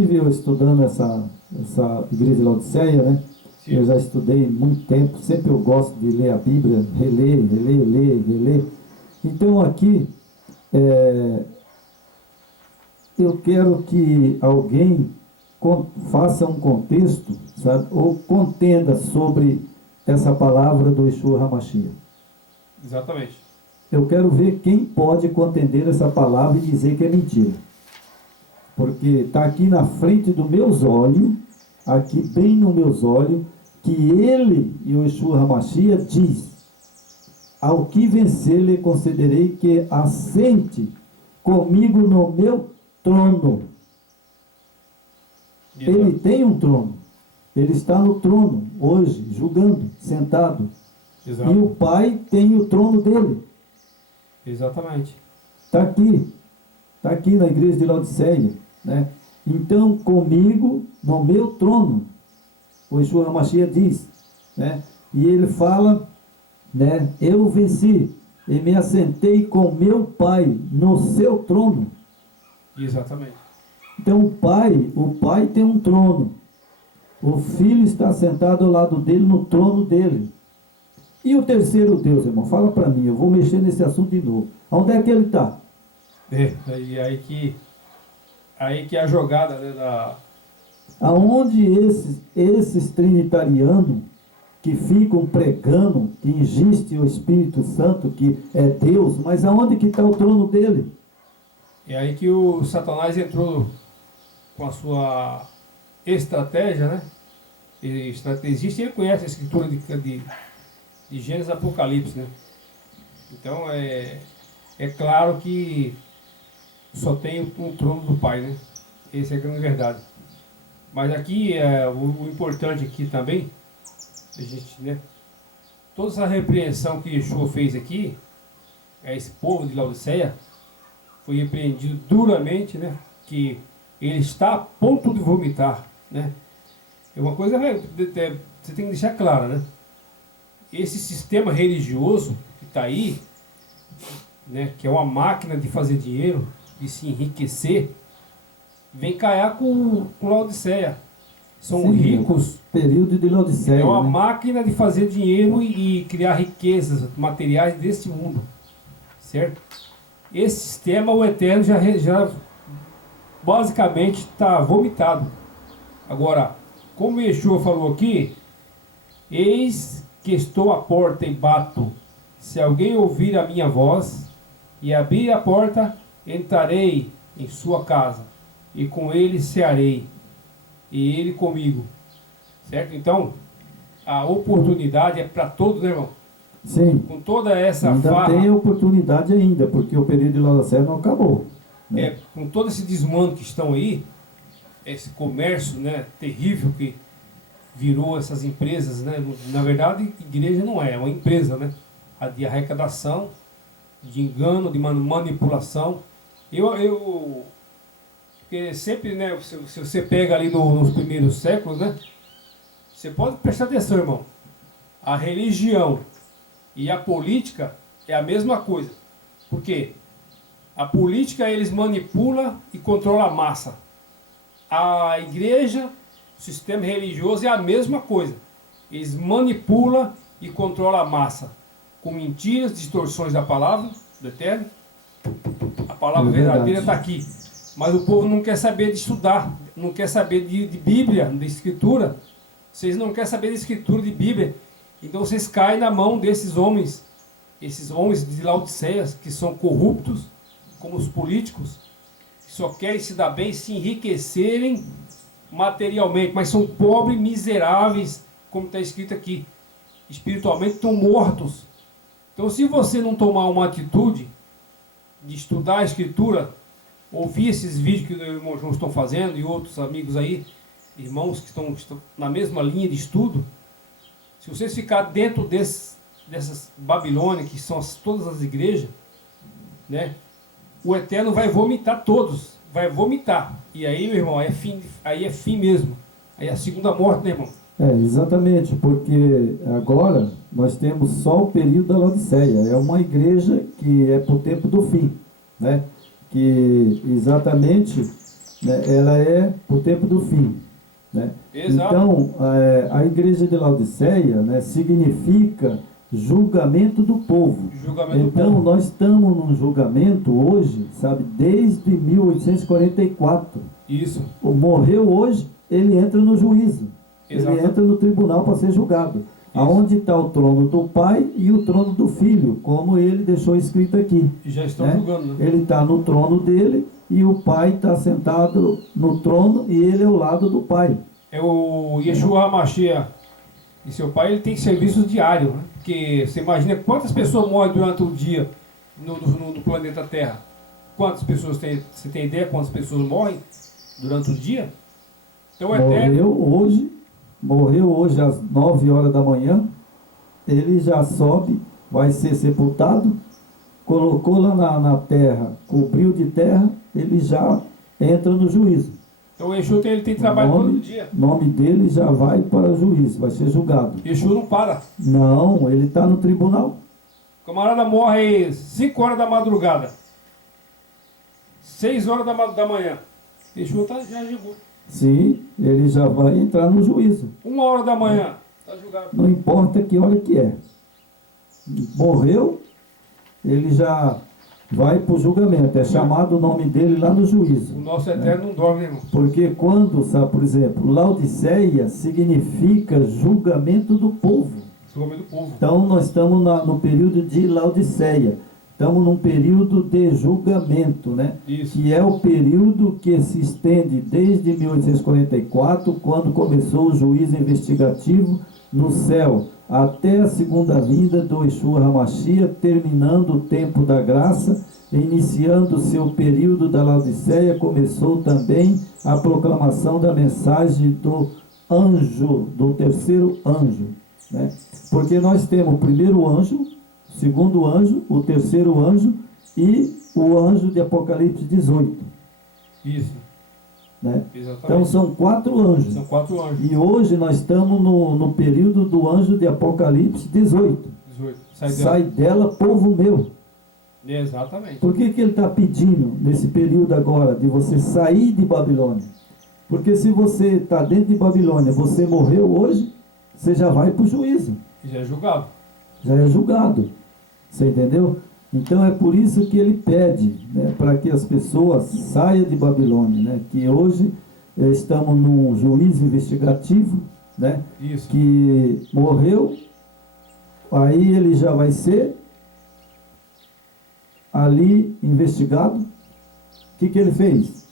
Eu estudando essa igreja de Laodiceia, né? Sim. Eu já estudei muito tempo, sempre eu gosto de ler a Bíblia, reler. Então aqui, é, eu quero que alguém faça um contexto, sabe? Ou contenda sobre essa palavra do Yeshua HaMashiach. Exatamente. Eu quero ver quem pode contender essa palavra e dizer que é mentira. Porque está aqui na frente dos meus olhos, aqui bem nos meus olhos, que ele e o Yeshua HaMashiach diz: ao que vencer lhe concederei que assente comigo no meu trono. Ele tem um trono. Ele está no trono hoje, julgando, sentado. Exato. E o Pai tem o trono dele. Exatamente. Está aqui na igreja de Laodiceia, né? Então, comigo, no meu trono, o Yeshua HaMashiach diz, né? E ele fala, né? Eu venci e me assentei com meu Pai no seu trono. Exatamente. Então, o Pai tem um trono. O Filho está sentado ao lado dele, no trono dele. E o terceiro Deus, irmão? Fala para mim, eu vou mexer nesse assunto de novo. Onde é que ele está? Aí que é a jogada, né, Aonde esses trinitarianos que ficam pregando que existe o Espírito Santo, que é Deus, mas aonde que está o trono dele? É aí que o Satanás entrou com a sua estratégia, né? Estrategista, e ele conhece a escritura de Gênesis e Apocalipse, né? Então é claro que só tem um trono do Pai, né? Essa é a grande verdade. Mas aqui, o importante aqui também, a gente, né? Toda essa repreensão que Yeshua fez aqui, esse povo de Laodiceia, foi repreendido duramente, né? Que ele está a ponto de vomitar, né? É uma coisa você tem que deixar clara, né? Esse sistema religioso que está aí, né? Que é uma máquina de fazer dinheiro, de se enriquecer, vem caiar com Laodiceia. São Sim, ricos. Período de Laodiceia. É uma né? máquina de fazer dinheiro e criar riquezas materiais deste mundo. Certo? Esse sistema, o Eterno já basicamente está vomitado. Agora, como Yeshua falou aqui, eis que estou à porta e bato. Se alguém ouvir a minha voz e abrir a porta, entrarei em sua casa e com ele cearei e ele comigo. Certo? Então, a oportunidade é para todos, né, irmão? Sim. Com toda essa Ainda farra, tem oportunidade ainda, porque o período de Laodiceia não acabou. Né? com todo esse desmando que estão aí, esse comércio, né, terrível que virou essas empresas, né? Na verdade, igreja não é uma empresa, né? A de arrecadação, de engano, de manipulação. Porque sempre, né, se você pega ali nos primeiros séculos, né? Você pode prestar atenção, irmão. A religião e a política é a mesma coisa. Por quê? A política eles manipulam e controlam a massa. A igreja, o sistema religioso é a mesma coisa. Eles manipulam e controlam a massa. Com mentiras, distorções da palavra do Eterno. A palavra verdadeira está aqui. Mas o povo não quer saber de estudar, não quer saber de Bíblia, de Escritura. Vocês não querem saber de Escritura, de Bíblia. Então vocês caem na mão desses homens, esses homens de Laodiceia, que são corruptos, como os políticos, que só querem se dar bem, se enriquecerem materialmente, mas são pobres, miseráveis, como está escrito aqui. Espiritualmente estão mortos. Então se você não tomar uma atitude de estudar a Escritura, ouvir esses vídeos que o irmão João estão fazendo e outros amigos aí, irmãos que estão na mesma linha de estudo, se vocês ficar dentro dessas Babilônia, que são todas as igrejas, né, o Eterno vai vomitar todos, vai vomitar. E aí, meu irmão, aí é fim mesmo. Aí é a segunda morte, né, irmão? Exatamente, porque agora nós temos só o período da Laodiceia. É uma igreja que é para o tempo do fim, né? Que exatamente né, ela é o tempo do fim. Né? Exato. Então, a igreja de Laodiceia, né, significa julgamento do povo. Julgamento do Então, povo. nós estamos num julgamento hoje, sabe, desde 1844. Isso. Morreu hoje, ele entra no juízo. Exato. Ele entra no tribunal para ser julgado. Aonde está o trono do pai e o trono do filho, como ele deixou escrito aqui. E já estão né? julgando, né? Ele está no trono dele e o pai está sentado no trono e ele é ao lado do pai. É o Yeshua HaMashiach e seu pai, ele tem serviços diários, né? Porque você imagina quantas pessoas morrem durante o dia no planeta Terra. Quantas pessoas tem? Você tem ideia quantas pessoas morrem durante o dia? Então é eterno. Morreu hoje às 9 horas da manhã, ele já sobe, vai ser sepultado, colocou lá na terra, cobriu de terra, ele já entra no juízo. Então o Yeshua ele tem trabalho todo dia. O nome dele já vai para o juízo, vai ser julgado. Yeshua não para. Não, ele está no tribunal. O camarada morre 5 horas da madrugada. 6 horas da manhã. Yeshua já julgou. Sim, ele já vai entrar no juízo. 1 hora da manhã, está julgado. Não importa que hora que é. Morreu, ele já vai para o julgamento. É chamado o nome dele lá no juízo. O nosso eterno não dorme, irmão. Porque quando, sabe, por exemplo, Laodiceia significa julgamento do povo. Julgamento do povo. Então nós estamos no período de Laodiceia. Estamos num período de julgamento, né? Isso. Que é o período que se estende desde 1844, quando começou o juízo investigativo no céu, até a segunda vinda do Yeshua HaMashiach, terminando o tempo da graça, iniciando o seu período da Laodiceia, começou também a proclamação da mensagem do anjo, do terceiro anjo, né? Porque nós temos o primeiro anjo, segundo anjo, o terceiro anjo e o anjo de Apocalipse 18. Isso. Né? Exatamente. Então são 4 anjos. São 4 anjos. E hoje nós estamos no período do anjo de Apocalipse 18. 18. Sai dela, povo meu. Exatamente. Por que ele está pedindo, nesse período agora, de você sair de Babilônia? Porque se você está dentro de Babilônia, você morreu hoje, você já vai para o juízo. Já é julgado. Já é julgado. Você entendeu? Então é por isso que ele pede, né, para que as pessoas saiam de Babilônia, né, que hoje estamos num juízo investigativo, né, Isso. que morreu, aí ele já vai ser ali investigado. O que ele fez?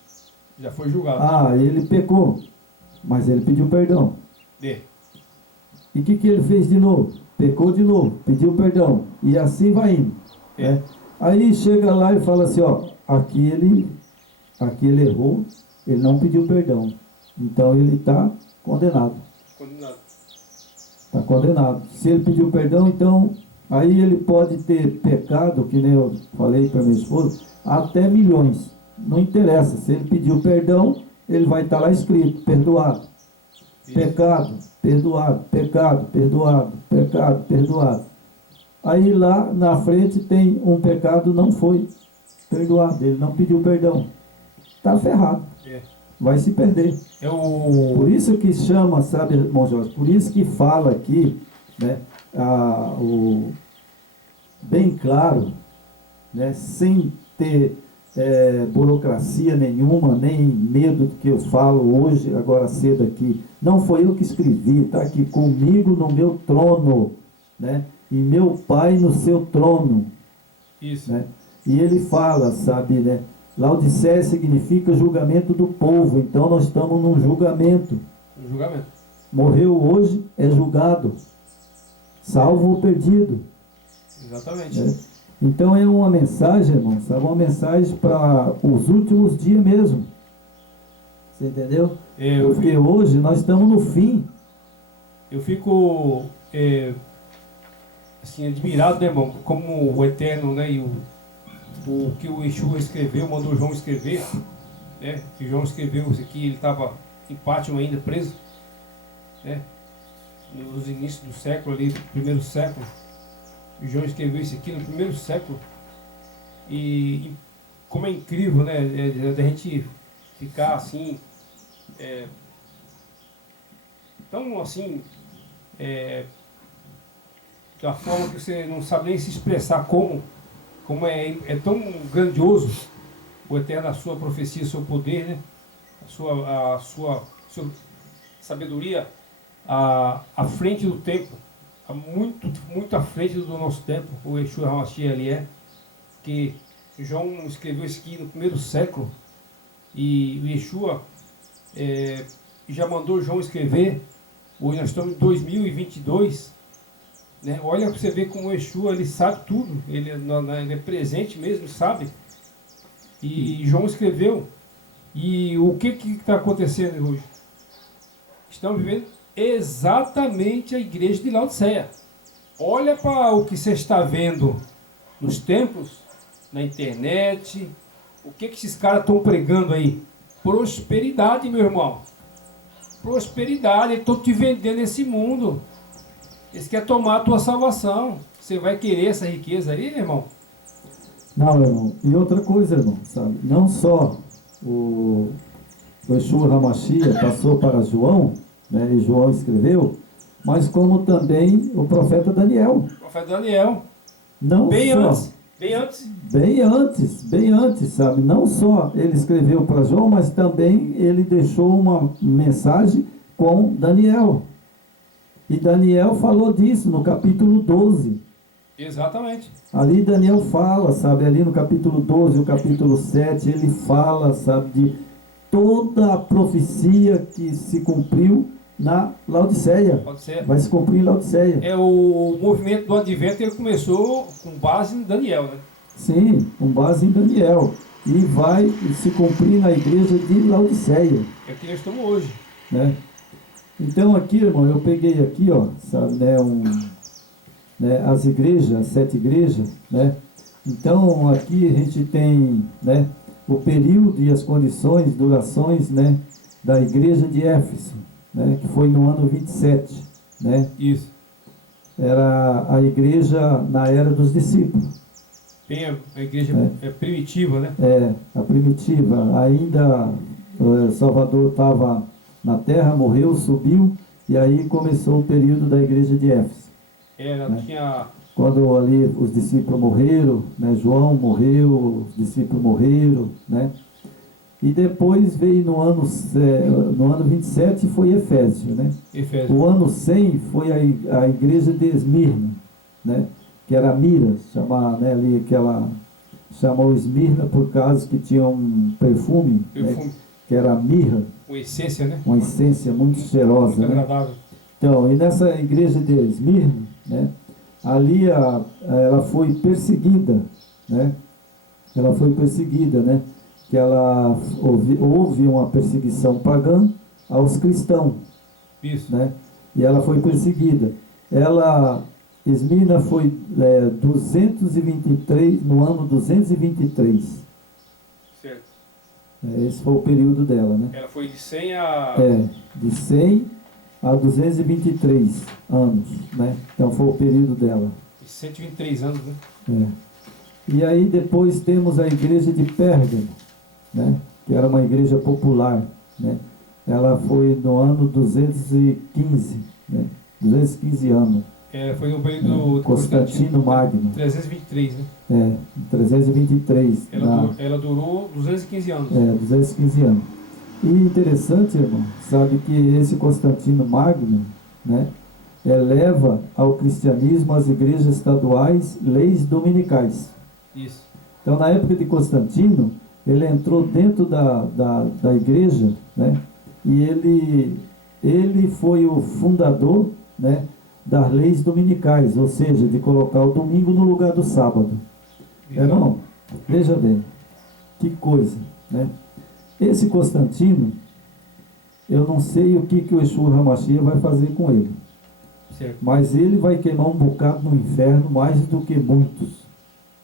Já foi julgado. Ele pecou, mas ele pediu perdão. E o que ele fez de novo? Pecou de novo, pediu perdão. E assim vai indo. Né? Aí chega lá e fala assim, aqui ele errou, ele não pediu perdão. Então ele está condenado. Está condenado. Se ele pediu perdão, então aí ele pode ter pecado, que nem eu falei para minha esposa, até milhões. Não interessa. Se ele pediu perdão, ele vai estar lá escrito, perdoado. Pecado, perdoado, pecado, perdoado, pecado, perdoado. Aí lá na frente tem um pecado não foi perdoado, ele não pediu perdão. Está ferrado. Vai se perder. Por isso que chama, sabe, irmão Jorge, por isso que fala aqui, né, bem claro, né, sem ter burocracia nenhuma, nem medo do que eu falo hoje, agora cedo aqui. Não foi eu que escrevi, está aqui comigo no meu trono, né? E meu Pai no seu trono. Isso. Né? E ele fala, sabe, né? Laodiceia significa julgamento do povo, então nós estamos num julgamento. Um julgamento. Morreu hoje, é julgado. Salvo ou perdido. Exatamente. Né? Então é uma mensagem, irmão, sabe? Uma mensagem para os últimos dias mesmo. Você entendeu? Porque hoje nós estamos no fim. Eu fico assim, admirado, né, irmão? Como o Eterno, né, e o que o Yeshua escreveu, mandou João escrever, né? Que João escreveu isso aqui, ele estava em Pátimo ainda, preso, né? Nos inícios do século ali, primeiro século. O João escreveu isso aqui no primeiro século. E como é incrível, né? A gente ficar assim, tão assim, de uma forma que você não sabe nem se expressar como é tão grandioso o Eterno, a sua profecia, o seu poder, né? Sua sabedoria à frente do tempo, muito à frente do nosso tempo, o Yeshua HaMashiach ali que João escreveu isso aqui no primeiro século, e o Yeshua já mandou João escrever. Hoje nós estamos em 2022, né? Olha para você ver como o Yeshua, ele sabe tudo, ele é presente mesmo, sabe? E João escreveu. E o que está acontecendo hoje? Estamos vivendo exatamente a igreja de Laodiceia. Olha para o que você está vendo nos templos, na internet. O que esses caras estão pregando aí? Prosperidade, meu irmão. Prosperidade. Eles estão te vendendo esse mundo. Eles querem tomar a tua salvação. Você vai querer essa riqueza aí, irmão? Não, irmão. E outra coisa, irmão, sabe? Não só o Yeshua HaMashiach passou para João, né, e João escreveu, mas como também o profeta Daniel. O profeta Daniel. Não bem só, antes. Bem antes. Bem antes, sabe? Não só ele escreveu para João, mas também ele deixou uma mensagem com Daniel. E Daniel falou disso no capítulo 12. Exatamente. Ali Daniel fala, sabe? Ali no capítulo 12, o capítulo 7, ele fala, sabe? De toda a profecia que se cumpriu na Laodiceia. Vai se cumprir em Laodiceia. O movimento do Advento, ele começou com base em Daniel, né? Sim, com base em Daniel. E vai se cumprir na igreja de Laodiceia. É o que nós estamos hoje. Né? Então aqui, irmão, eu peguei aqui, ó, sabe, né, as igrejas, as 7 igrejas, né? Então aqui a gente tem, né, o período e as condições, durações, né, da igreja de Éfeso, né, que foi no ano 27, né? Isso. Era a igreja na era dos discípulos. Tem a igreja primitiva, né? A primitiva. Ainda Salvador estava na terra, morreu, subiu, e aí começou o período da igreja de Éfeso. Né? Tinha... Quando ali os discípulos morreram, né? João morreu, os discípulos morreram, né? E depois veio no ano 27 foi Efésio, né? O ano 100 foi a igreja de Esmirna, né? Que era Mira, né? Ali que ela chamou Esmirna por causa que tinha um perfume. Né? Que era mirra. Uma essência, né? Uma essência muito cheirosa. Muito né? agradável. Então, e nessa igreja de Esmirna, né? Ali ela foi perseguida, né? Ela foi perseguida, né? Que ela houve uma perseguição pagã aos cristãos. Isso. Né? E ela foi perseguida. Esmirna foi 223, no ano 223. Certo. Esse foi o período dela, né? Ela foi de 100 a... de 100 a 223 anos, né? Então foi o período dela. 123 anos, né? E aí depois temos a igreja de Pérgamo, né? Que era uma igreja popular, né? Ela foi no ano 215, né? 215 anos. Foi no período do Constantino Magno. 323, né? 323. Ela durou 215 anos. 215 anos. E interessante, irmão, sabe que esse Constantino Magno, né, eleva ao cristianismo as igrejas estaduais leis dominicais. Isso. Então, na época de Constantino, ele entrou dentro da igreja, né, e ele foi o fundador, né, das leis dominicais, ou seja, de colocar o domingo no lugar do sábado. Irmão, veja bem, que coisa, né? Esse Constantino, eu não sei o que o Yeshua HaMashiach vai fazer com ele. Certo. Mas ele vai queimar um bocado no inferno mais do que muitos.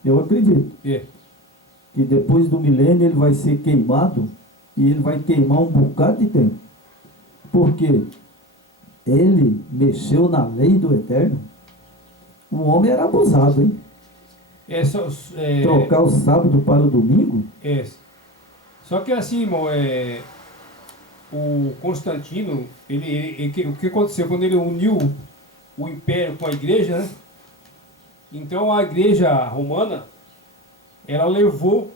Eu acredito. Que depois do milênio ele vai ser queimado e ele vai queimar um bocado de tempo. Porque ele mexeu na lei do Eterno. O homem era abusado, hein? Trocar o sábado para o domingo? Só que assim, irmão, o Constantino, o que aconteceu quando ele uniu o império com a igreja, né? Então a igreja romana, ela levou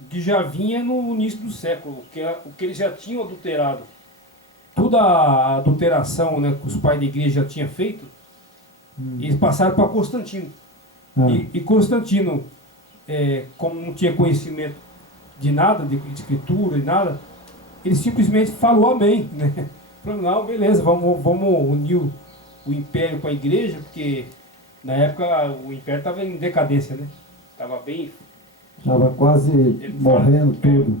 o que já vinha no início do século, o que eles já tinham adulterado. Toda a adulteração, né, que os pais da igreja já tinham feito, eles passaram para Constantino. Ah, E Constantino, como não tinha conhecimento de nada, de escritura e nada, ele simplesmente falou amém, né? Falou, não, beleza, vamos unir o império com a igreja, porque na época o império estava em decadência, né? Estava bem... estava quase morrendo tudo.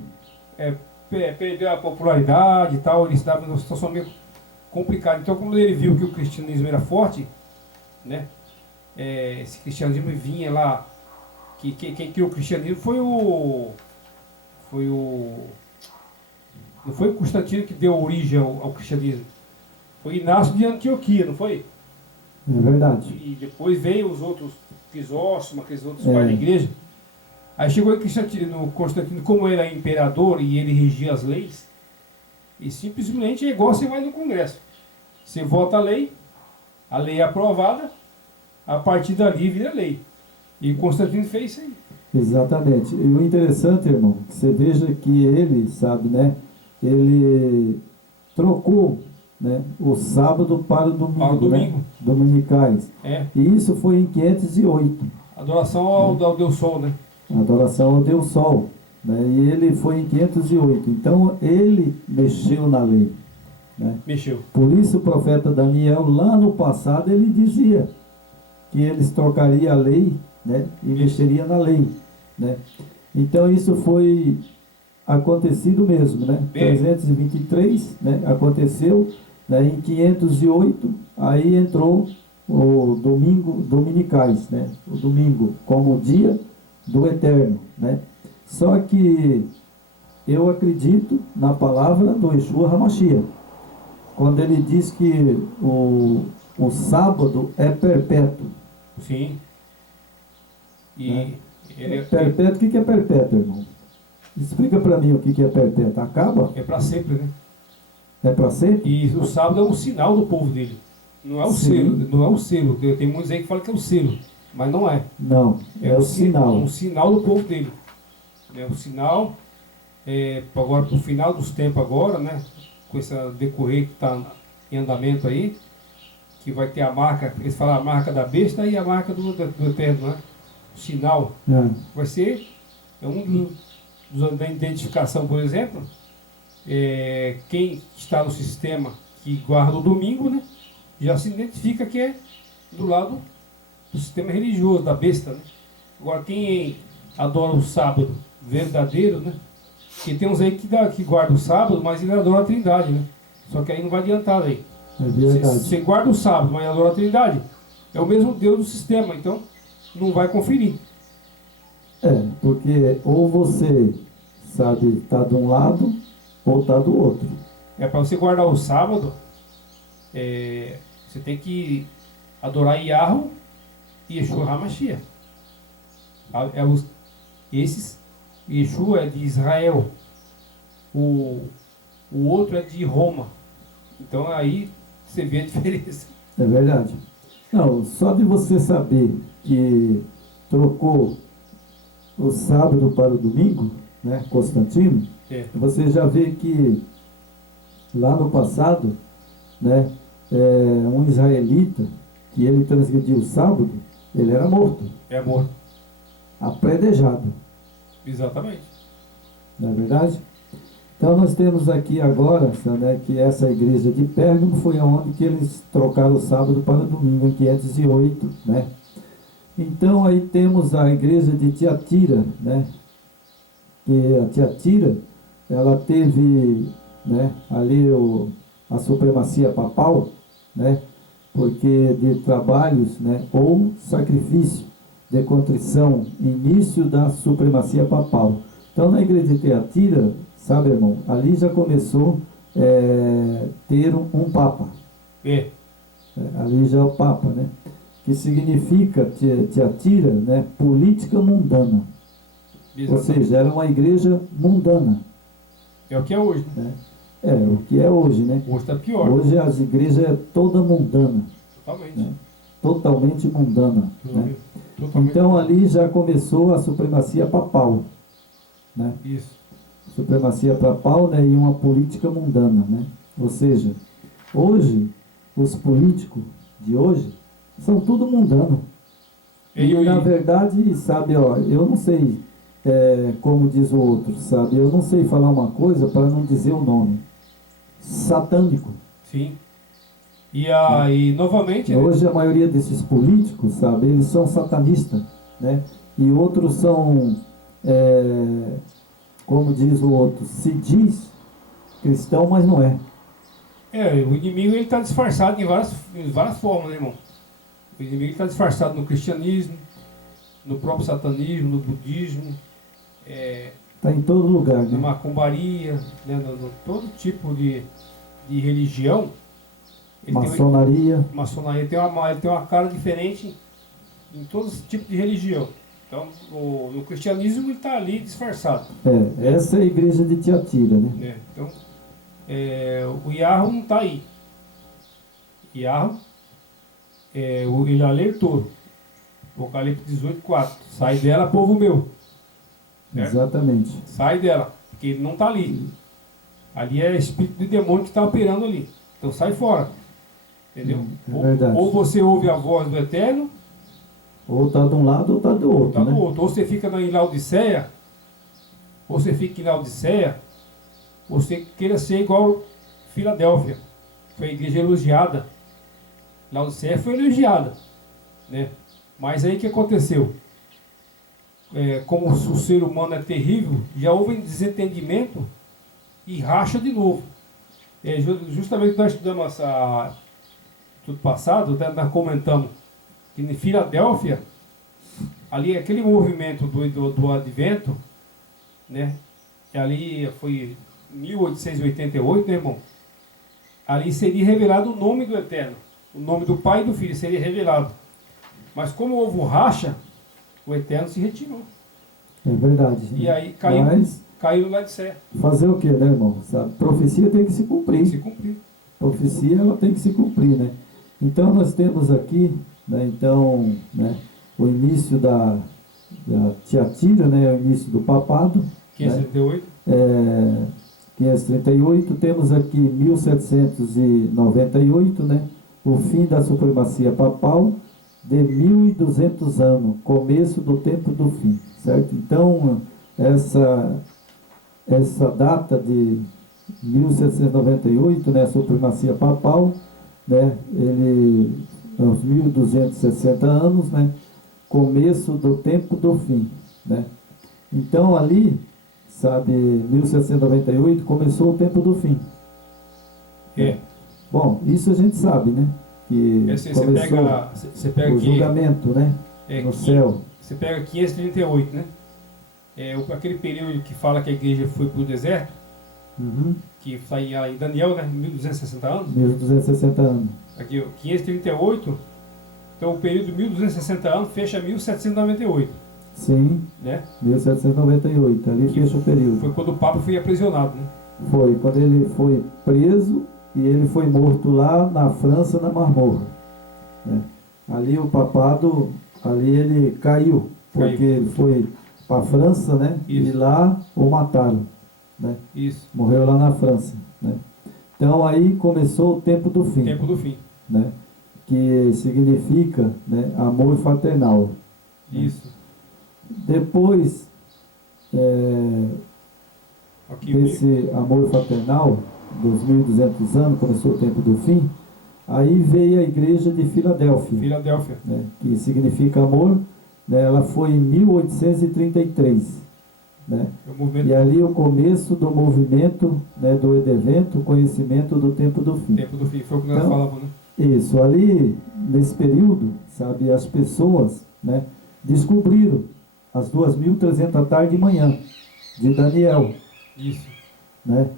Perdeu a popularidade e tal, ele estava numa situação meio complicada. Então, quando ele viu que o cristianismo era forte, né? Esse cristianismo vinha lá, quem criou o cristianismo não foi o Constantino que deu origem ao cristianismo, foi Inácio de Antioquia, não foi? É verdade. E depois veio os outros, Crisóstomo, aqueles outros pais da igreja. Aí chegou Constantino, como ele era imperador e ele regia as leis, e simplesmente é igual você vai no Congresso. Você vota a lei é aprovada, a partir dali vira lei. E Constantino fez isso aí. Exatamente. E o interessante, irmão, que você veja que ele, sabe, né? Ele trocou, né, o sábado para o domingo, Para o domingo. né? Dominicais. E isso foi em 508. Adoração ao Deus Sol, né? Adoração ao Deus Sol. Né? E ele foi em 508. Então ele mexeu na lei. Né? Mexeu. Por isso o profeta Daniel, lá no passado, ele dizia que eles trocariam a lei, né? E mexeria na lei. Né? Então isso foi acontecido mesmo, né? 323, né? Aconteceu, né? Em 508, aí entrou o dominicais, né? O domingo como dia do Eterno, né? Só que eu acredito na palavra do Yeshua HaMashiach, quando ele diz que o sábado é perpétuo. Sim. E Né? Perpétuo, o que é perpétuo, irmão? Explica para mim o que é perpétuo. Acaba? é para sempre, né? É para sempre? E o sábado é um sinal do povo dele. Não é o Sim. selo, não é o selo. Tem muitos aí que falam que é o selo, mas não é. Não, é o sinal. Um sinal do povo dele. É um sinal, agora para o final dos tempos agora, né? Com esse decorrer que está em andamento aí, que vai ter a marca, eles falam a marca da besta e a marca do Eterno, né? O sinal vai ser da identificação, por exemplo, quem está no sistema que guarda o domingo, né? Já se identifica que é do lado do sistema religioso, da besta, né? Agora, quem adora o sábado verdadeiro, né? Porque tem uns aí que guarda o sábado, mas ele adora a Trindade, né? Só que aí não vai adiantar aí. É verdade. Você guarda o sábado, mas adora a Trindade. É o mesmo Deus do sistema, então não vai conferir. Porque ou você, sabe, está de um lado ou está do outro. Para você guardar o sábado, você tem que adorar Yahweh e Yeshua HaMashiach. Yeshua é de Israel, o outro é de Roma. Então aí você vê a diferença. É verdade. Não, só de você saber que trocou o sábado para o domingo, né, Constantino, você já vê que lá no passado, né, um israelita, que ele transgrediu o sábado, ele era morto. É morto. Apredejado. Exatamente. Não é verdade? Então nós temos aqui agora, né, que essa igreja de Pérgamo foi aonde que eles trocaram o sábado para o domingo, em 508, né? Então aí temos a igreja de Tiatira, né? Que a Tiatira, ela teve, né, ali a supremacia papal, né? Porque de trabalhos, né, ou sacrifício de contrição, início da supremacia papal. Então na igreja de Tiatira, sabe, irmão, ali já começou ter um papa. Ali já é o papa, né? Que significa, Tiatira, né, política mundana. Ou seja, era uma igreja mundana. É o que é hoje, né? O que é hoje, né? Hoje está pior. Hoje as igrejas é toda mundana. Totalmente. Né? Totalmente mundana. Né? Totalmente. Então ali já começou a supremacia papal. Né? Isso. Supremacia papal, né? E uma política mundana. Né? Ou seja, hoje, os políticos de hoje são tudo mundano. E na verdade, sabe, ó, eu não sei, como diz o outro, sabe, eu não sei falar uma coisa para não dizer o nome. Satânico. Sim. E novamente... Hoje a maioria desses políticos, sabe, eles são satanistas, né? E outros são, como diz o outro, se diz cristão, mas não é. O inimigo ele está disfarçado em várias formas, né, irmão? O inimigo está disfarçado no cristianismo, no próprio satanismo, no budismo, está em todo lugar, né? Na macumbaria, né, no todo tipo de religião. Maçonaria. Maçonaria ele tem uma cara diferente em todos os tipos de religião. Então, no cristianismo ele está ali disfarçado. Essa é a igreja de Tiatira, né? Então, o Yahweh não está aí. Yahweh, ele alertou. Apocalipse 18:4. Sai dela, povo meu. Certo? Exatamente. Sai dela, porque ele não está ali. Ali é espírito de demônio que está operando ali. Então sai fora. Entendeu? Verdade. Ou você ouve a voz do Eterno, ou está de um lado ou está do outro. Tá, né? Do outro. Ou você fica em Laodiceia, ou você queira ser igual Filadélfia. Foi a igreja elogiada. Laodiceia foi elogiada, né? Mas aí o que aconteceu? Como o ser humano é terrível, já houve desentendimento e racha de novo. Justamente nós estudamos tudo passado, nós comentamos que em Filadélfia, ali aquele movimento do advento, né? Ali foi 1888, né, irmão? Ali seria revelado o nome do Eterno, o nome do Pai e do Filho seria revelado. Mas como houve um racha, o Eterno se retirou. É verdade. E aí caiu no Laodiceia. Fazer o que, né, irmão? Sabe? Profecia tem que se cumprir. Se cumprir. Profecia ela tem que se cumprir, né? Então nós temos aqui, né, o início da Tiatira, né, o início do papado. 538. Né? 538, temos aqui 1798, né, o fim da supremacia papal de 1200 anos, começo do tempo do fim, certo? Então, essa data de 1798, né, a supremacia papal, né, ele, aos 1260 anos, né, começo do tempo do fim, né? Então, ali, sabe, 1798 começou o tempo do fim. Bom, isso a gente sabe, né? Que começou você pega o julgamento, né? No céu. Você pega 538, né? Aquele período que fala que a igreja foi para o deserto, que sai em Daniel, né? 1260 anos. 1260 anos. Aqui, 538, então o período de 1260 anos fecha 1798. Sim, né? 1798, ali fecha o período. Foi quando o Papa foi aprisionado, né? Foi, quando ele foi preso e ele foi morto lá na França, na Marmorra. Né? Ali o papado, ali ele caiu, porque ele foi para a França, né? Isso. E lá o mataram, né? Isso. Morreu lá na França, né? Então aí começou o tempo do fim. Tempo do fim. Né? Que significa, né, amor fraternal. Isso. Né? Depois desse amor fraternal, dos 1200 anos, começou o tempo do fim, aí veio a igreja de Filadélfia. Né, que significa amor, né, ela foi em 1833. Né, e ali o começo do movimento, né, do evento, conhecimento do tempo do fim. Tempo do fim, foi o que nós falávamos, né? Isso, ali, nesse período, sabe, as pessoas, né, descobriram as 2300 tarde e manhã de Daniel. Isso. Né?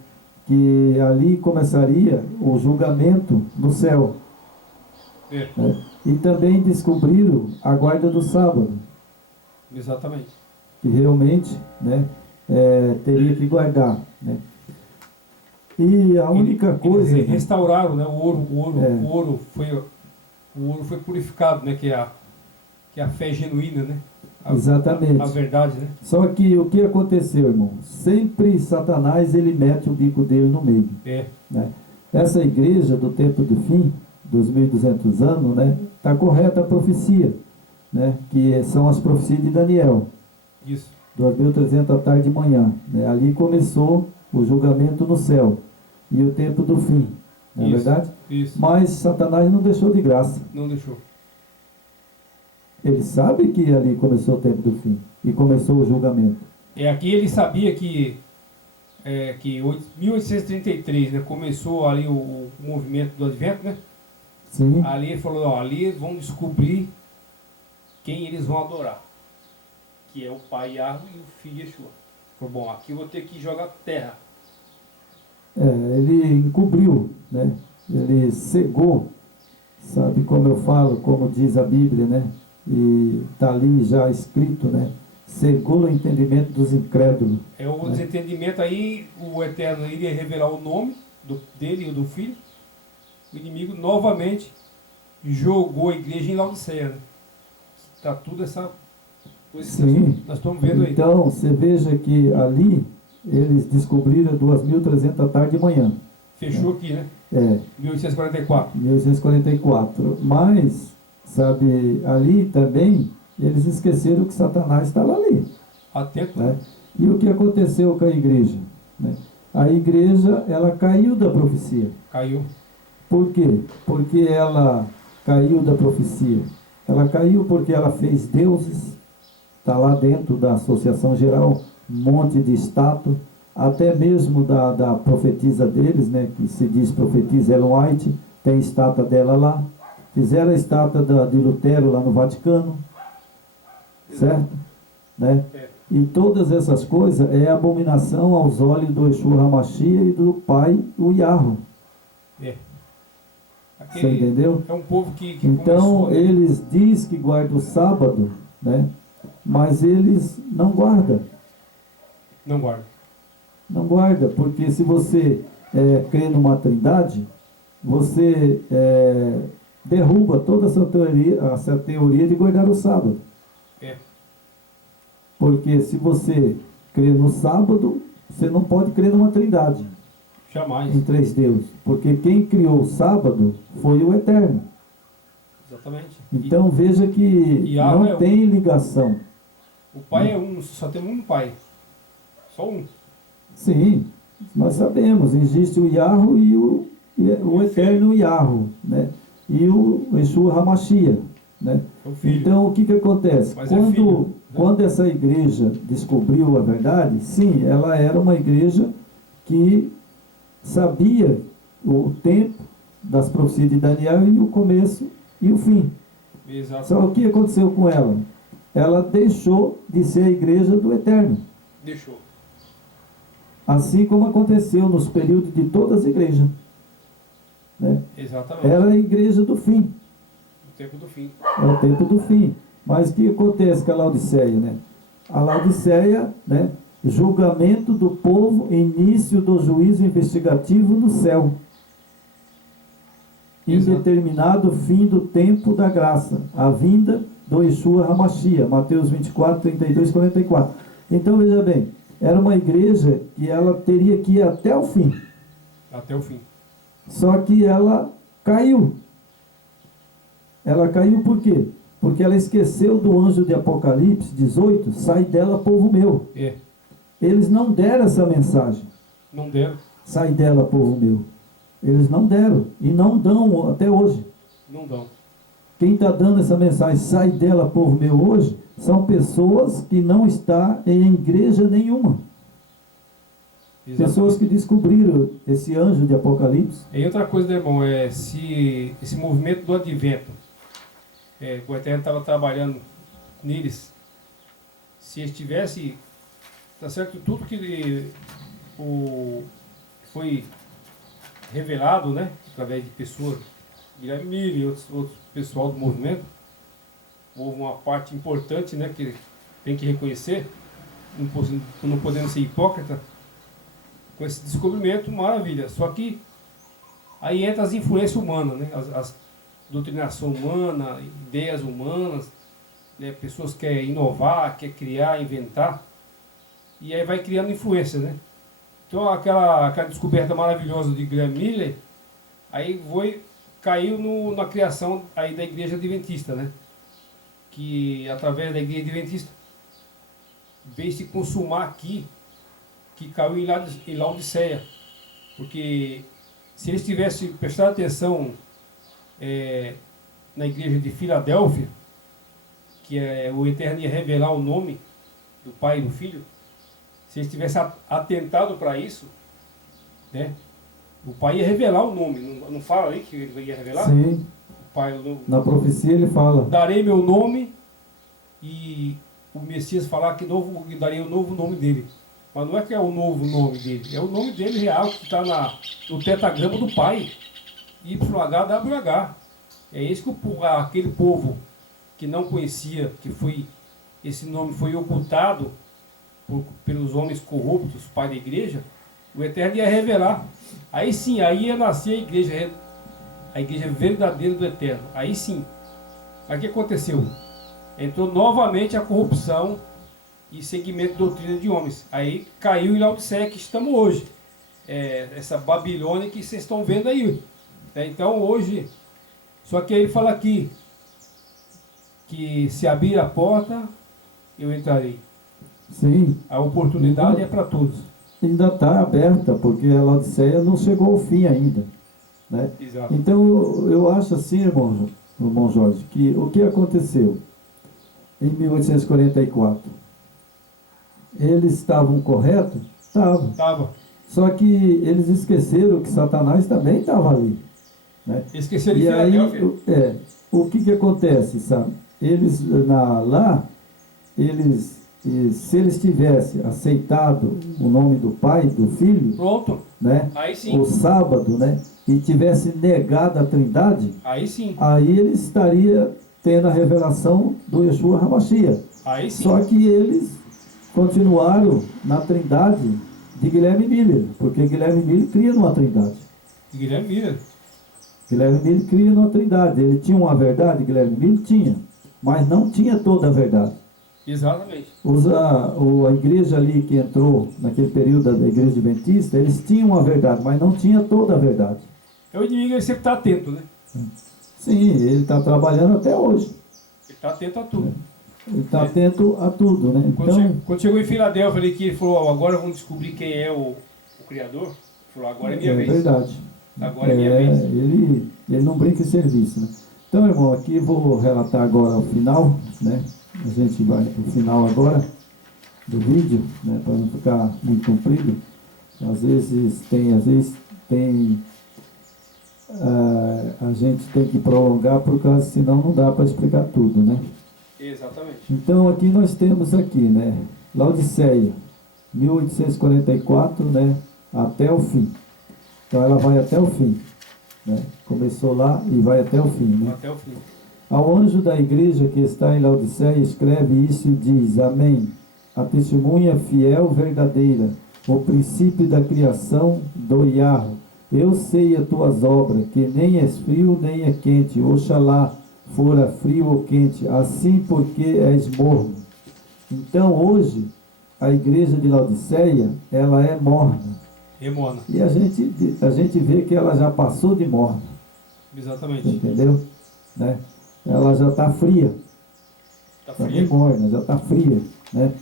Que ali começaria o julgamento no céu. É. Né? E também descobriram a guarda do sábado. Exatamente. que realmente, né, teria que guardar, né. E a única coisa... Eles restauraram, né, É. o ouro foi purificado, né, que é a fé genuína, né? Exatamente. A verdade, né? Só que o que aconteceu, irmão? Sempre Satanás ele mete o bico dele no meio. Né? Essa igreja do tempo do fim, dos 1200 anos, né, está correta a profecia, né, que são as profecias de Daniel. Isso. 2300 à tarde e manhã. Né? Ali começou o julgamento no céu e o tempo do fim. Não é verdade? Isso. Mas Satanás não deixou de graça. Não deixou. Ele sabe que ali começou o tempo do fim e começou o julgamento. Aqui ele sabia que 1833, né, começou ali o movimento do Advento, né? Sim. Ali ele falou, ó, ali eles vão descobrir quem eles vão adorar, que é o Pai Yahweh e o Filho Yeshua. Falou, bom, aqui eu vou ter que jogar terra. Ele encobriu, né? Ele cegou, sabe como eu falo, como diz a Bíblia, né? E está ali já escrito, né? Cegou o entendimento dos incrédulos. O desentendimento aí, o Eterno iria revelar o nome dele e do Filho. O inimigo novamente jogou a igreja em Laodiceia, né? Está tudo essa coisa Sim. Nós estamos vendo aí. Então, você veja que ali eles descobriram 2300 à tarde e manhã. Fechou aqui, né? 1844. 1844. Mas, sabe, ali também eles esqueceram que Satanás estava ali. Atento. Né? E o que aconteceu com a igreja? Né? A igreja, ela caiu da profecia. Caiu. Por quê? Porque ela caiu da profecia. Ela caiu porque ela fez deuses, está lá dentro da Associação Geral, um monte de estátua, até mesmo da profetisa deles, né, que se diz profetisa Ellen White, tem estátua dela lá. Fizeram a estátua de Lutero lá no Vaticano, certo? Né? E todas essas coisas é abominação aos olhos do Yeshua HaMashiach e do Pai, o Yahweh. Você entendeu? É um povo que então começou, né? eles dizem que guardam o sábado, né? Mas eles não guardam. Não guarda. Não guarda, porque se você crê numa trindade, você derruba toda essa teoria de guardar o sábado. Porque se você crê no sábado, você não pode crer numa trindade. Jamais. Em três deuses. Porque quem criou o sábado foi o Eterno. Exatamente. Então veja que não tem ligação. O Pai é um, só tem um Pai. Só um. Sim, nós sabemos. Existe o Yahweh e o Eterno Yahweh, né? E o Yeshua HaMashiach, né? Então o que acontece? Quando essa igreja descobriu a verdade, sim, ela era uma igreja que sabia o tempo das profecias de Daniel e o começo e o fim. Exato. Só o que aconteceu com ela? Ela deixou de ser a igreja do Eterno. Deixou. Assim como aconteceu nos períodos de todas as igrejas. Né? Exatamente. Era a igreja do fim. O tempo do fim. É o tempo do fim. Mas o que acontece com a Laodiceia? Né? A Laodiceia, né? Julgamento do povo, início do juízo investigativo no céu. Indeterminado fim do tempo da graça. A vinda do Yeshua HaMashiach. Mateus 24, 32, 44. Então veja bem, era uma igreja que ela teria que ir até o fim. Até o fim. Só que ela caiu. Ela caiu por quê? Porque ela esqueceu do anjo de Apocalipse 18, sai dela, povo meu. Eles não deram essa mensagem. Não deram. Sai dela, povo meu. Eles não deram. E não dão até hoje. Não dão. Quem está dando essa mensagem, sai dela, povo meu, hoje, são pessoas que não estão em igreja nenhuma. Exatamente. Pessoas que descobriram esse anjo de Apocalipse. E outra coisa, né, irmão, se esse movimento do advento, o Eterno estava trabalhando neles, se eles tivessem, tá certo, tudo que foi revelado, né, através de pessoas, Guilherme Miller e outros pessoal do movimento, houve uma parte importante, né, que tem que reconhecer, não podendo ser hipócrita, com esse descobrimento, maravilha. Só que aí entra as influências humanas, né? As doutrinação humana, ideias humanas, né? Pessoas que querem inovar, querem criar, inventar, e aí vai criando influência, né? Então aquela descoberta maravilhosa de Guilherme Miller, aí caiu na criação aí da Igreja Adventista, né? Que através da Igreja Adventista veio se consumar aqui, que caiu em Laodiceia. Porque se eles tivessem prestado atenção na igreja de Filadélfia, que o Eterno ia revelar o nome do Pai e do Filho, se eles tivessem atentado para isso, né, o Pai ia revelar o nome. Não fala aí que ele ia revelar? Sim. O Pai, na profecia ele fala: darei meu nome, e o Messias falar que darei o novo nome dele. Mas não é que é o novo nome dele, é o nome dele real, que está no tetagrama do Pai, YHWH. É isso que aquele povo que não conhecia, esse nome foi ocultado pelos homens corruptos, pai da igreja, o Eterno ia revelar. Aí sim, aí ia nascer a igreja verdadeira do Eterno. Aí sim. Mas o que aconteceu? Entrou novamente a corrupção e seguimento de doutrina de homens. Aí caiu em Laodiceia, que estamos hoje. Essa Babilônia que vocês estão vendo aí. Então hoje, só que ele fala aqui, que se abrir a porta, eu entrarei. Sim. A oportunidade é para todos. Ainda está aberta, porque a Laodiceia não chegou ao fim ainda, né? Exato. Então eu acho assim, irmão Jorge, que o que aconteceu em 1844? Eles estavam corretos? Estavam. Tava. Só que eles esqueceram que Satanás também estava ali, né? Esqueceram de E aí, Filadélfia. o que acontece, sabe? Eles, se eles tivessem aceitado o nome do Pai, do Filho, Pronto. né? Aí sim. O sábado, né? E tivesse negado a Trindade, Aí sim. aí eles estariam tendo a revelação do Yeshua HaMashiach. Aí sim. Só que eles continuaram na Trindade de Guilherme Miller, porque Guilherme Miller cria numa Trindade. Guilherme Miller. Guilherme Miller cria numa Trindade. Ele tinha uma verdade, Guilherme Miller tinha, mas não tinha toda a verdade. Exatamente. A igreja ali que entrou naquele período da igreja adventista, eles tinham a verdade, mas não tinha toda a verdade. O inimigo ele sempre está atento, né? Sim, ele está trabalhando até hoje. Ele está atento a tudo. Ele está atento a tudo, né? Quando chegou em Filadélfia, ele falou, agora vamos descobrir quem é o Criador. Ele falou, agora é minha vez. É verdade. Agora é minha vez. Ele não brinca em serviço, né? Então, irmão, aqui vou relatar agora o final, né? A gente vai para o final agora do vídeo, né? Para não ficar muito comprido. Às vezes tem a gente tem que prolongar, por causa, senão não dá para explicar tudo, né? Exatamente. Então aqui nós temos aqui, né? Laodiceia, 1844, né? Até o fim. Então ela vai até o fim, né? Começou lá e vai até o fim, né? Até o fim. Ao anjo da igreja que está em Laodiceia, escreve isso e diz: Amém. A testemunha fiel, verdadeira, o princípio da criação do Iarro. Eu sei as tuas obras, que nem és frio nem é quente. Oxalá fora frio ou quente, assim porque és morno. Então hoje, a igreja de Laodiceia, ela é morna. Remona. E a gente vê que ela já passou de morna. Exatamente. Entendeu? Né? Ela já está fria. Está Também fria. morna, já está fria, né?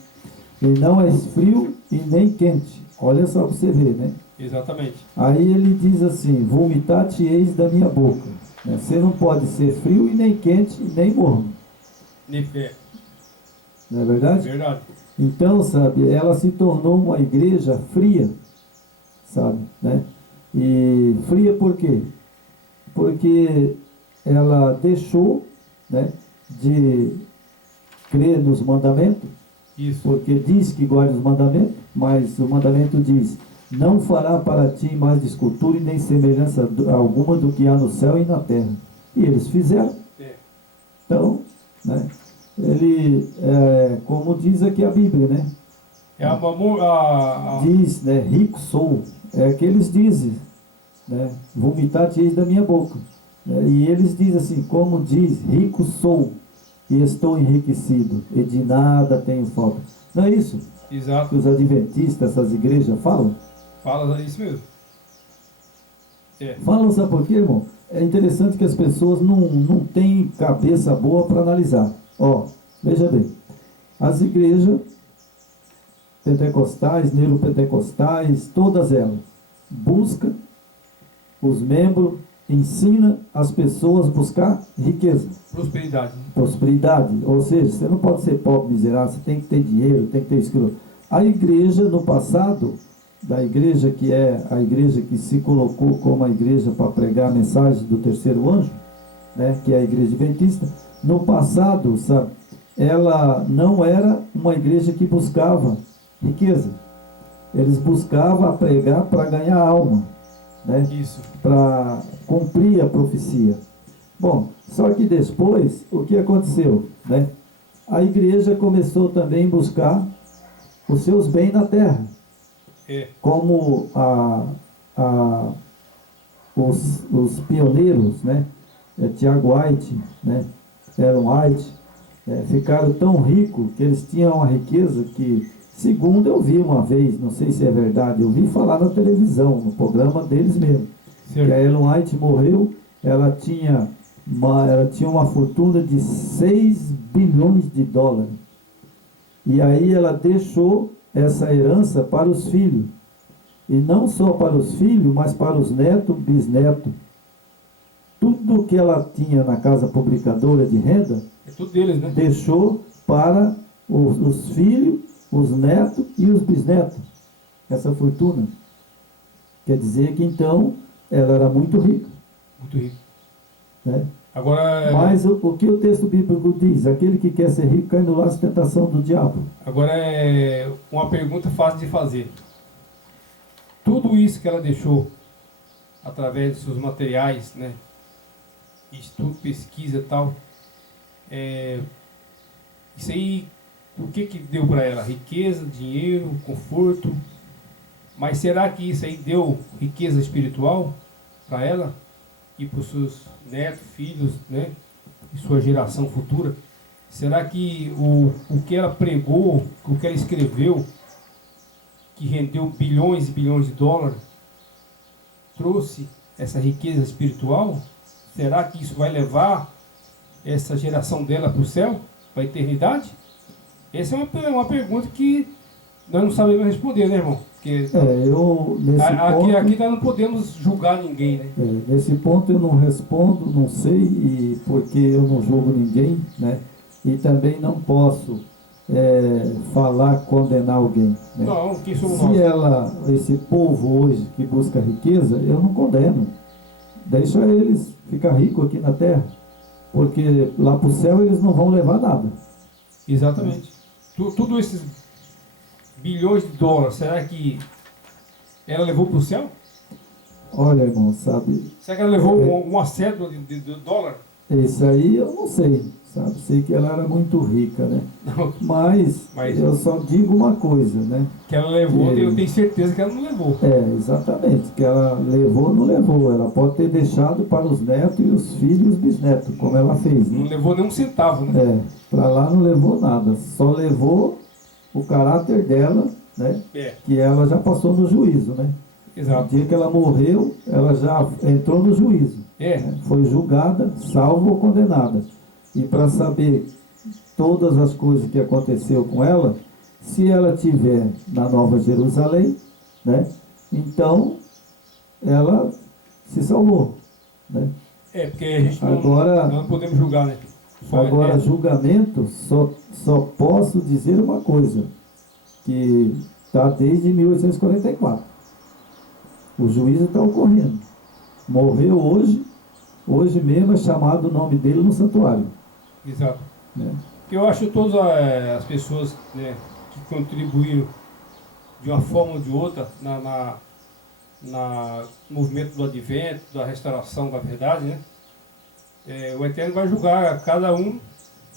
E não é frio e nem quente. Olha só para você ver, né? Exatamente. Aí ele diz assim: vomitar-te-eis da minha boca. Né? Você não pode ser frio e nem quente e nem morno. Não é verdade? Verdade. Então, sabe, ela se tornou uma igreja fria, sabe, né? E fria por quê? Porque ela deixou, né, de crer nos mandamentos. Isso. Porque diz que guarda os mandamentos, mas o mandamento diz: não fará para ti mais de escultura e nem semelhança alguma do que há no céu e na terra. E eles fizeram. Então, né, como diz aqui a Bíblia, né? É Diz, né, rico sou, é que eles dizem, né, vomitar-te-eis da minha boca. Né, e eles dizem assim, como diz, rico sou e estou enriquecido, e de nada tenho falta. Não é isso que Exato. os adventistas, essas igrejas falam? Fala isso mesmo. É. Falam, sabe por quê, irmão? É interessante que as pessoas não têm cabeça boa para analisar. Ó, veja bem, as igrejas pentecostais, neopentecostais, todas elas, busca os membros, ensina as pessoas a buscar riqueza. Prosperidade. Prosperidade, ou seja, você não pode ser pobre, miserável, você tem que ter dinheiro, tem que ter escroto. A igreja, no passado, da igreja que é a igreja que se colocou como a igreja para pregar a mensagem do terceiro anjo, né, que é a igreja adventista, no passado, sabe, ela não era uma igreja que buscava riqueza. Eles buscavam pregar para ganhar alma, né, Isso. para cumprir a profecia. Bom, só que depois, o que aconteceu, né? A igreja começou também a buscar os seus bens na terra, como os pioneiros, né? Tiago White, né? Ellen White, ficaram tão ricos que eles tinham uma riqueza que, segundo eu vi uma vez, não sei se é verdade, eu vi falar na televisão, no programa deles mesmo, Certo. que a Ellen White morreu, ela tinha uma fortuna de 6 bilhões de dólares. E aí ela deixou essa herança para os filhos. E não só para os filhos, mas para os netos, bisnetos. Tudo que ela tinha na casa publicadora de renda, É tudo deles, né? deixou para os filhos, os netos e os bisnetos. Essa fortuna. Quer dizer que então ela era muito rica. Muito rico. Né? Agora, Mas o que o texto bíblico diz? Aquele que quer ser rico cai no laço de tentação do diabo. agora é uma pergunta fácil de fazer. Tudo isso que ela deixou através dos seus materiais, né? Estudo, pesquisa e tal. Isso aí, o que deu para ela? Riqueza, dinheiro, conforto. Mas será que isso aí deu riqueza espiritual para ela? E para os seus netos, filhos, né? E sua geração futura? Será que o que ela pregou, o que ela escreveu, que rendeu bilhões e bilhões de dólares, trouxe essa riqueza espiritual? Será que isso vai levar essa geração dela para o céu, para a eternidade? Essa é uma pergunta que nós não sabemos responder, né, irmão? Porque aqui nós não podemos julgar ninguém, né? Nesse ponto eu não respondo, não sei, porque eu não julgo ninguém, né? E também não posso falar, condenar alguém. Né? Não, quem somos Se nós? esse povo hoje que busca riqueza, eu não condeno. Deixa eles ficar ricos aqui na terra, porque lá para o céu eles não vão levar nada. Exatamente. Tudo esses bilhões de dólares, será que ela levou para o céu? Olha, irmão, sabe? Será que ela levou uma cédula de dólar? Isso aí eu não sei, sabe? Sei que ela era muito rica, né? Não, Mas eu só digo uma coisa, né? que ela levou, eu tenho certeza que ela não levou. Exatamente, que ela levou, não levou. Ela pode ter deixado para os netos e os filhos e os bisnetos, como ela fez, né? Não levou nem um centavo, né? Para lá não levou nada, só levou o caráter dela, né? Que ela já passou no juízo, né? Exato. No dia que ela morreu, ela já entrou no juízo. Né? Foi julgada, salva ou condenada. E para saber todas as coisas que aconteceu com ela, se ela tiver na Nova Jerusalém, né? Então ela se salvou, né? Porque a gente não podemos julgar, né? Agora, julgamento, só posso dizer uma coisa, que está desde 1844. O juízo está ocorrendo. Morreu hoje mesmo é chamado o nome dele no santuário. Exato. Né? Eu acho que todas as pessoas, né, que contribuíram de uma forma ou de outra no movimento do advento, da restauração da verdade, né? O Eterno vai julgar cada um,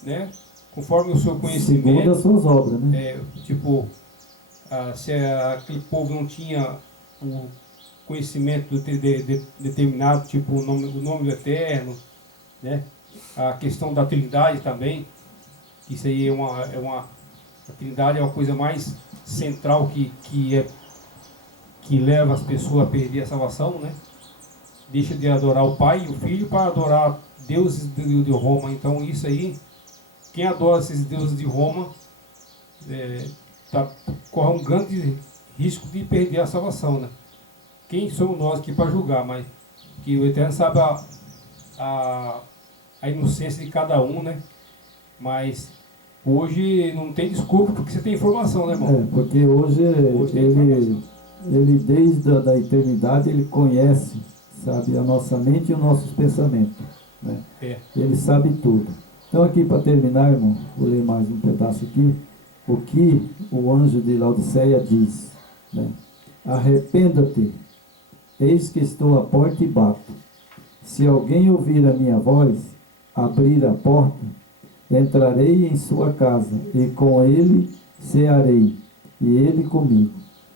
né, conforme o seu conhecimento. Segundo as suas obras, né? se aquele povo não tinha o conhecimento determinado, tipo o nome do Eterno, né? A questão da Trindade também, isso aí a Trindade é uma coisa mais central que leva as pessoas a perder a salvação, né? Deixa de adorar o Pai e o Filho para adorar deuses de Roma. Então isso aí, quem adora esses deuses de Roma corre um grande risco de perder a salvação, né? Quem somos nós aqui para julgar, mas que o Eterno sabe a inocência de cada um, né? Mas hoje não tem desculpa porque você tem informação, né, irmão? Porque hoje ele desde a da eternidade, ele conhece, sabe, a nossa mente e os nossos pensamentos, né? Ele sabe tudo. Então aqui para terminar, irmão, vou ler mais um pedaço aqui, o que o anjo de Laodiceia diz, né? Arrependa-te, eis que estou à porta e bato. Se alguém ouvir a minha voz, abrir a porta, entrarei em sua casa, e com ele cearei, e ele comigo.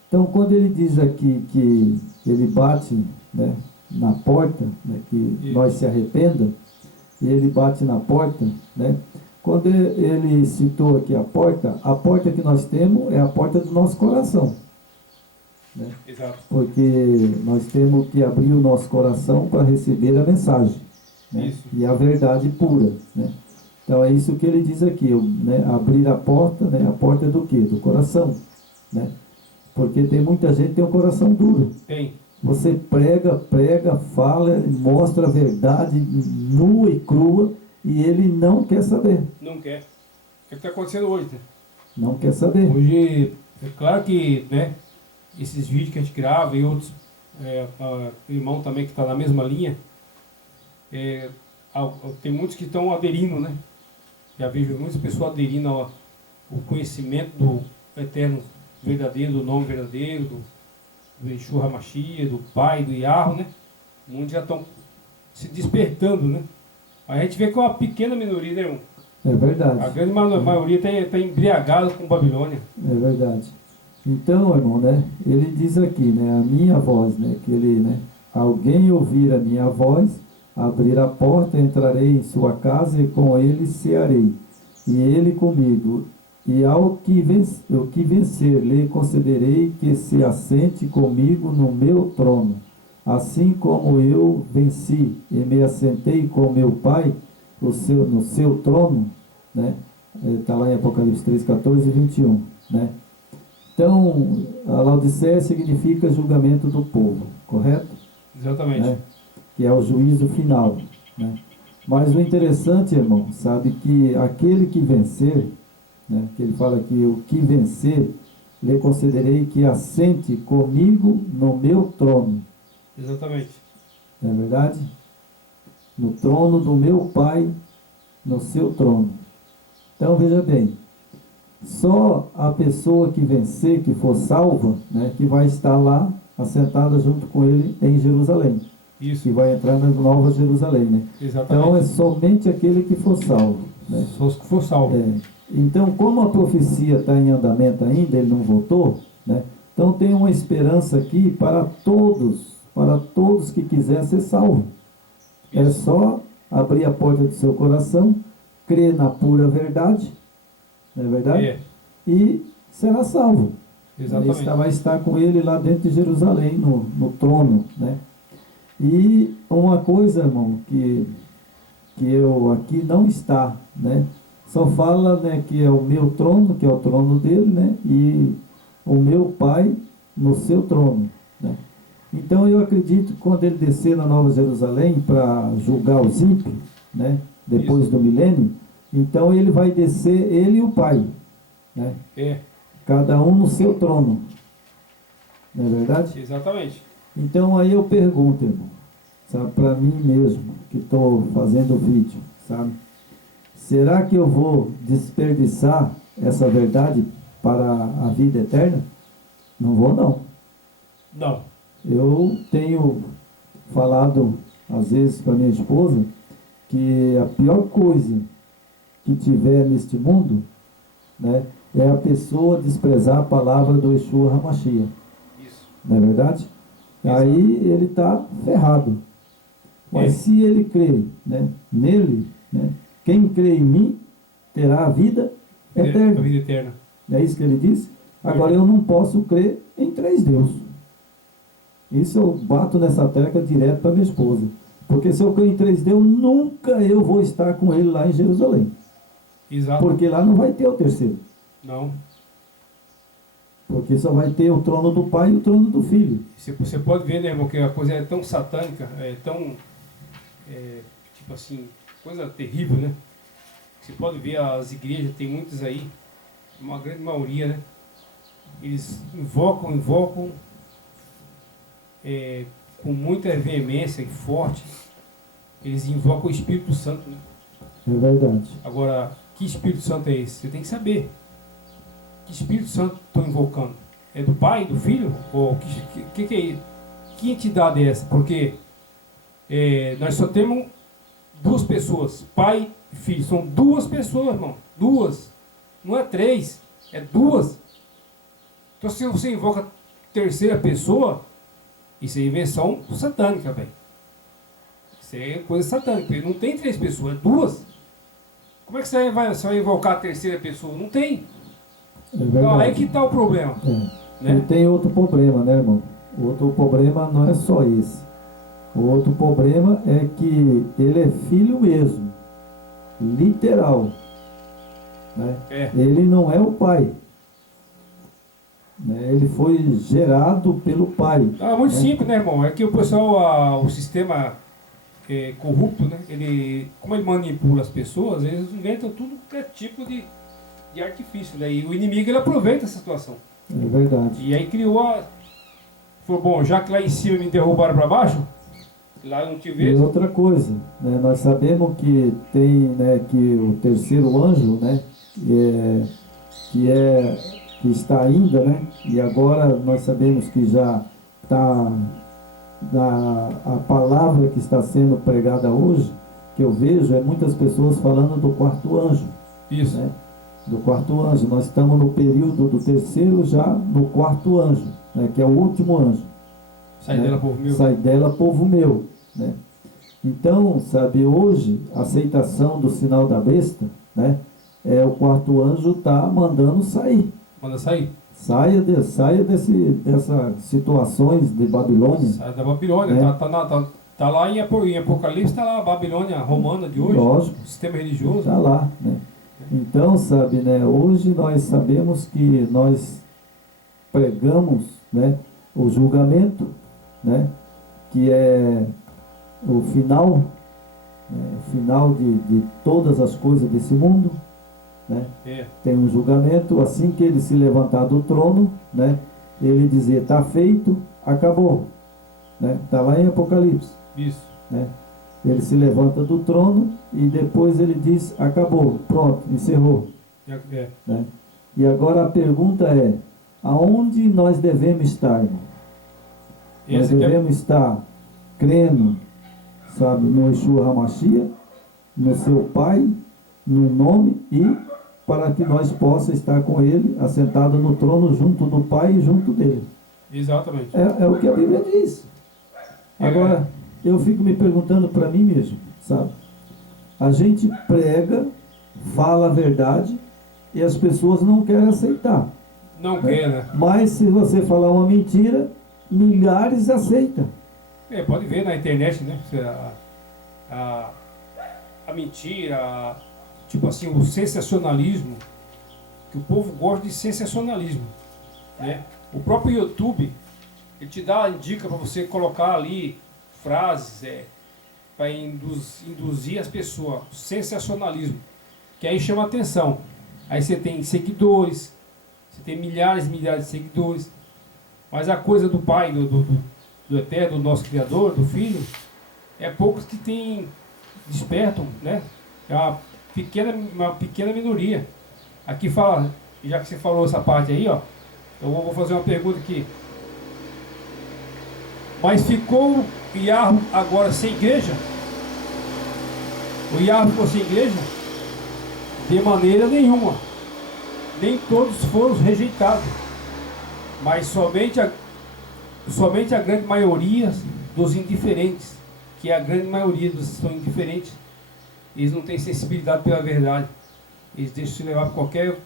Então, quando ele diz aqui que ele bate, né, na porta, né, que nós se arrependa, e ele bate na porta, né, quando ele citou aqui a porta que nós temos é a porta do nosso coração. Né? Exato. Porque nós temos que abrir o nosso coração para receber a mensagem, né? E a verdade pura, né? Então é isso que ele diz aqui, né? Abrir a porta, né? A porta do quê? Do coração, né? Porque tem muita gente que tem um coração duro. Tem. Você prega, fala, mostra a verdade nua e crua e ele não quer saber. Não quer. É o que está acontecendo hoje, né? Não quer saber. Hoje, é claro que, né, esses vídeos que a gente grava e outros, o irmão também que está na mesma linha, tem muitos que estão aderindo, né? Já vejo muitas pessoas aderindo ao conhecimento do Eterno verdadeiro, do nome verdadeiro, do Yeshua HaMashiach, do Pai, do Yahweh, né? Muitos já estão se despertando, né? A gente vê que é uma pequena minoria, né, irmão? É verdade. A grande maioria está embriagada com Babilônia. É verdade. Então, irmão, né, ele diz aqui, né, a minha voz, né, que ele, né, alguém ouvir a minha voz, abrir a porta, entrarei em sua casa e com ele cearei, e ele comigo. E ao que vencer, lhe concederei que se assente comigo no meu trono, assim como eu venci e me assentei com meu Pai no seu trono, né? Está lá em Apocalipse 3, 14 e 21, né? Então, a Laodiceia significa julgamento do povo, correto? Exatamente. Né? Que é o juízo final, né? Mas o interessante, irmão, sabe que aquele que vencer, né, que ele fala que o que vencer, lhe concederei que assente comigo no meu trono. Exatamente. Não é verdade? No trono do meu Pai, no seu trono. Então, veja bem, só a pessoa que vencer, que for salva, né, que vai estar lá, assentada junto com ele em Jerusalém. Isso. Que vai entrar na Nova Jerusalém, né? Exatamente. Então, é somente aquele que for salvo, né? Só os que for salvo. Então, como a profecia está em andamento ainda, ele não voltou, né? Então tem uma esperança aqui para todos que quiserem ser salvos. É só abrir a porta do seu coração, crer na pura verdade, não é verdade? E será salvo. Exatamente. Vai estar com ele lá dentro de Jerusalém, no trono, né? E uma coisa, irmão, que eu aqui não está, né? Só fala, né, que é o meu trono, que é o trono dele, né? E o meu Pai no seu trono, né? Então eu acredito que quando ele descer na Nova Jerusalém para julgar os ímpios, né? Depois do milênio, então ele vai descer, ele e o Pai, né? Cada um no seu trono. Não é verdade? Exatamente. Então aí eu pergunto, irmão, sabe, para mim mesmo, que estou fazendo o vídeo, sabe? Será que eu vou desperdiçar essa verdade para a vida eterna? Não vou, não. Não. Eu tenho falado, às vezes, para minha esposa, que a pior coisa que tiver neste mundo, né, é a pessoa desprezar a palavra do Yeshua HaMashiach. Isso. Não é verdade? Exato. Aí ele está ferrado. Mas se ele crê, né, nele, né, quem crê em mim terá a vida eterna. A vida eterna. É isso que ele disse? Agora eu não posso crer em 3 deuses. Isso eu bato nessa tecla direto para minha esposa. Porque se eu creio em 3 deuses, nunca eu vou estar com ele lá em Jerusalém. Exato. Porque lá não vai ter o terceiro. Não. Porque só vai ter o trono do Pai e o trono do Filho. Você pode ver, né, irmão, que a coisa é tão satânica, tipo assim, coisa terrível, né? Você pode ver as igrejas, tem muitas aí, uma grande maioria, né? Eles invocam com muita veemência e forte, eles invocam o Espírito Santo, né? É verdade. Agora, que Espírito Santo é esse? Você tem que saber. Que Espírito Santo estão invocando? É do Pai, do Filho? Ou que é isso? Que entidade é essa? Porque nós só temos 2 pessoas, Pai e Filho. São 2 pessoas, irmão. 2. Não é 3, é 2. Então se você invoca terceira pessoa, isso é invenção satânica, velho. Isso é coisa satânica. Não tem 3 pessoas, é 2. Como é que você vai invocar a terceira pessoa? Não tem. É Então aí que está o problema. E tem outro problema, né, irmão? O outro problema não é só esse. O outro problema é que ele é filho mesmo. Literal. Né? Ele não é o pai. Né? Ele foi gerado pelo pai. Muito simples, né, irmão? É que o pessoal, o sistema corrupto, né? Como ele manipula as pessoas, eles inventam tudo que é tipo de artifício, né? E o inimigo ele aproveita essa situação. É verdade. E aí falou, bom, já que lá em cima me derrubaram para baixo, lá eu não te vejo. E outra coisa, né? Nós sabemos que tem, né, que o terceiro anjo, né, que está ainda, né? E agora nós sabemos que já está a palavra que está sendo pregada hoje, que eu vejo, é muitas pessoas falando do 4º anjo. Isso. Né? Do 4º anjo. Nós estamos no período do terceiro, já no 4º anjo, né? Que é o último anjo. Sai né? dela, povo meu. Sai dela, povo meu. Né? Então, sabe, hoje, a aceitação do sinal da besta, né? O 4º anjo está mandando sair. Manda sair. Saia dessas situações de Babilônia. Sai da Babilônia. Né? Tá lá em Apocalipse, está lá a Babilônia romana de hoje. Lógico. O sistema religioso. Está lá, né? Então, sabe, né? Hoje nós sabemos que nós pregamos, né, o julgamento, né? Que é o final, né, o final de todas as coisas desse mundo. Né? Tem um julgamento, assim que ele se levantar do trono, né, ele dizer, está feito, acabou. Está lá em Apocalipse. Isso. Né? Ele se levanta do trono e depois ele diz, acabou, pronto, encerrou. Né? E agora a pergunta é, aonde nós devemos estar, irmão? Nós devemos estar crendo, sabe, no Yeshua HaMashiach, no seu Pai, no nome, e para que nós possamos estar com ele, assentado no trono, junto do Pai e junto dele. Exatamente. É o que a Bíblia diz. Agora, eu fico me perguntando para mim mesmo, sabe? A gente prega, fala a verdade, e as pessoas não querem aceitar. Não quer, né? Mas se você falar uma mentira, milhares aceitam. Pode ver na internet, né? A mentira, tipo assim, o sensacionalismo, que o povo gosta de sensacionalismo, né? O próprio YouTube, ele te dá dica para você colocar ali frases para induzir as pessoas, sensacionalismo, que aí chama atenção. Aí você tem seguidores, você tem milhares e milhares de seguidores, mas a coisa do Pai, do Eterno, do nosso Criador, do Filho, é poucos que despertam, né? É uma pequena minoria. Aqui fala, já que você falou essa parte aí, ó, eu vou fazer uma pergunta aqui. Mas ficou o Yahweh agora sem igreja? O Yahweh ficou sem igreja? De maneira nenhuma. nem todos foram rejeitados, mas somente a grande maioria dos indiferentes, que é a grande maioria dos que são indiferentes, eles não têm sensibilidade pela verdade, eles deixam se levar por qualquer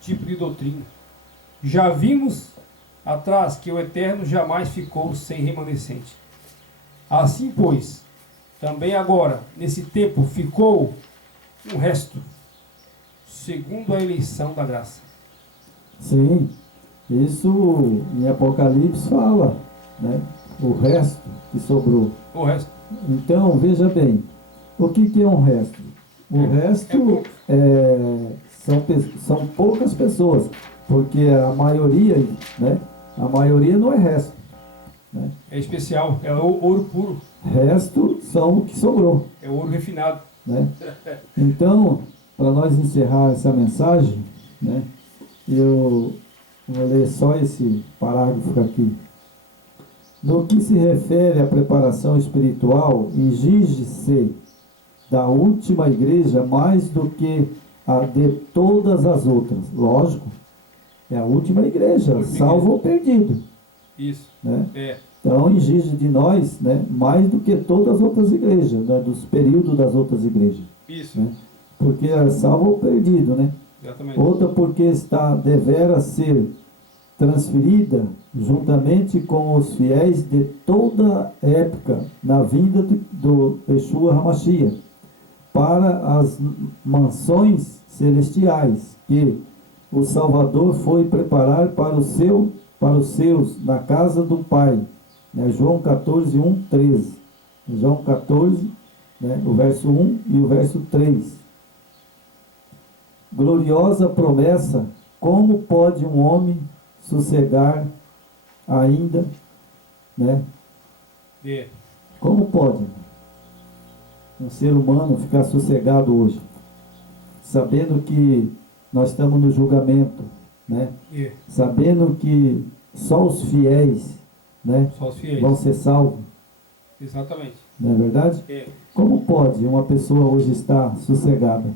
tipo de doutrina. Já vimos atrás que o Eterno jamais ficou sem remanescente. Assim, pois, também agora, nesse tempo, ficou um resto, segundo a eleição da graça. Sim, isso em Apocalipse fala, né? O resto que sobrou. O resto. Então, veja bem, o que é um resto? O resto são poucas pessoas, porque a maioria, né? A maioria não é resto. Né? É especial, é o ouro puro. Resto são o que sobrou. É o ouro refinado. Né? Então, para nós encerrar essa mensagem, né? Eu vou ler só esse parágrafo aqui. No que se refere à preparação espiritual, exige-se da última igreja mais do que a de todas as outras. Lógico, é a última igreja, salvo ou perdido. Isso. Né? É. Então exige de nós, né, mais do que todas as outras igrejas, né, dos períodos das outras igrejas. Isso. Né? Porque é salvo ou perdido, né? Exatamente. Outra porque está devera ser transferida juntamente com os fiéis de toda época na vinda do Yeshua HaMashiach para as mansões celestiais que o Salvador foi preparar para os seus na casa do Pai. Né? João 14, 1, 13. João 14, né? O verso 1 e o verso 3. Gloriosa promessa, como pode um homem sossegar ainda, né? É. Como pode um ser humano ficar sossegado hoje, sabendo que nós estamos no julgamento, né? É. Sabendo que só os fiéis, né, Só os fiéis. vão ser salvos, Exatamente. não é verdade? É. Como pode uma pessoa hoje estar sossegada?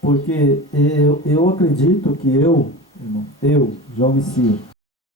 Porque eu acredito que eu, João Messias,